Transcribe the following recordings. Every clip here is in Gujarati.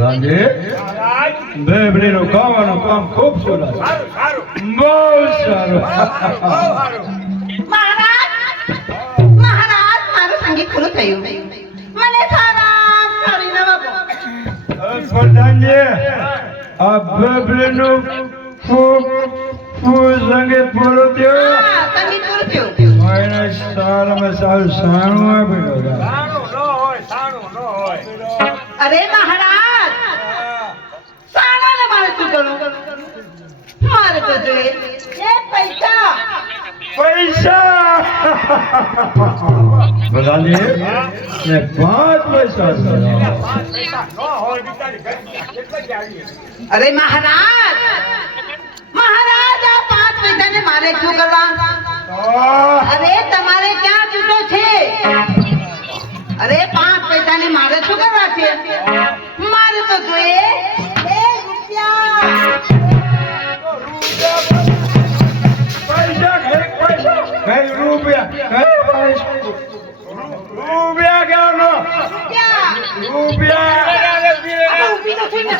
રાંજે બેબડીનું ખાવાનું કામ ખૂબ સરસ. બહુ સારું. મહારાજ મહારાજ મારું સંગીત પૂરું થયું. મને સારા સારી નવા પ્રધાનજી આ બેબડીનું ખૂબ સંગીત પૂરું થયું. સંગીત પૂરું થયું. એને સારામાં સારું સાણું આપેલું. અરે મહારાજ સાણાને મારે શું કરું? મારે તો જોઈએ એ પૈસા. પ્રધાનજી ને 5 પૈસા. અરે મહારાજ મહારાજ આ 5 પૈસાને મારે શું કરવા? અરે તમારે ક્યાં છૂટો છે? અરે 5 પૈસાને મારે શું કરવા છે? મારે તો જોઈએ 1 રૂપિયા. રૂપિયા કેવાનો? રૂપિયા ઊભી તો થઈને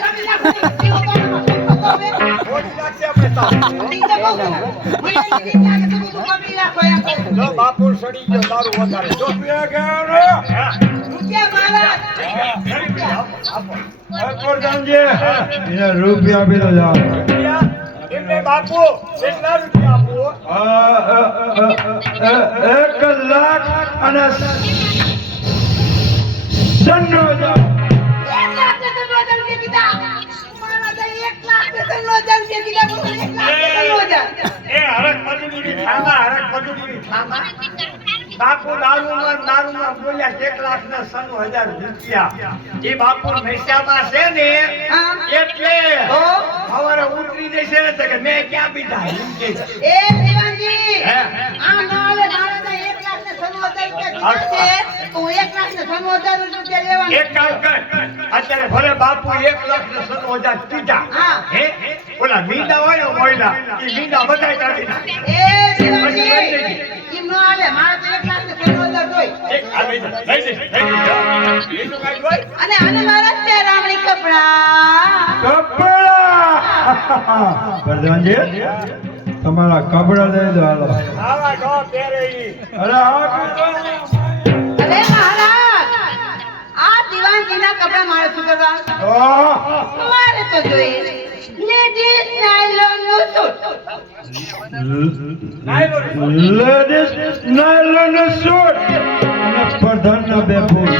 બાપુ સડી ગયો તારું વધારે રૂપિયા કેવાનો? પ્રધાનજી એને રૂપિયા આપી દો. જાઓ એમને બાપુ કેટલા રૂપિયા આપો? 1 લાખ અને 96,000. બાપુ દારૂમાં બોલ્યા 1,96,000 રૂપિયા. એ બાપુ નશામાં છે ને એટલે હવે ઉતરી જશે ને તો કે મેં ક્યાં પીધા એમ કે છે. એક કામ કર અત્યારે ભલે બાપુ 1,96,000 પીધા હે ઓલા મીંડા હોય ને મોયલા એ મીંડા બધા કાઢી નાખે. એક આ લઈ જા, લઈ જા, લઈ જા. બીજું કાંઈ હોય? અને આને મારા પહેરામણી કપડા. પ્રધાનજી તમારા કપડા દઈ દો. હાલો. આવા નો પહેરે ઈ. અરે હા અરે મહારાજ આ દીવાનજીના કપડા મારે શું કરવા? મારે તો જોઈએ લેડીઝ નાયલોનનું સૂટ. લેડીઝ નાયલોન સૂટ અને પ્રધાનના 2 ફૂલ.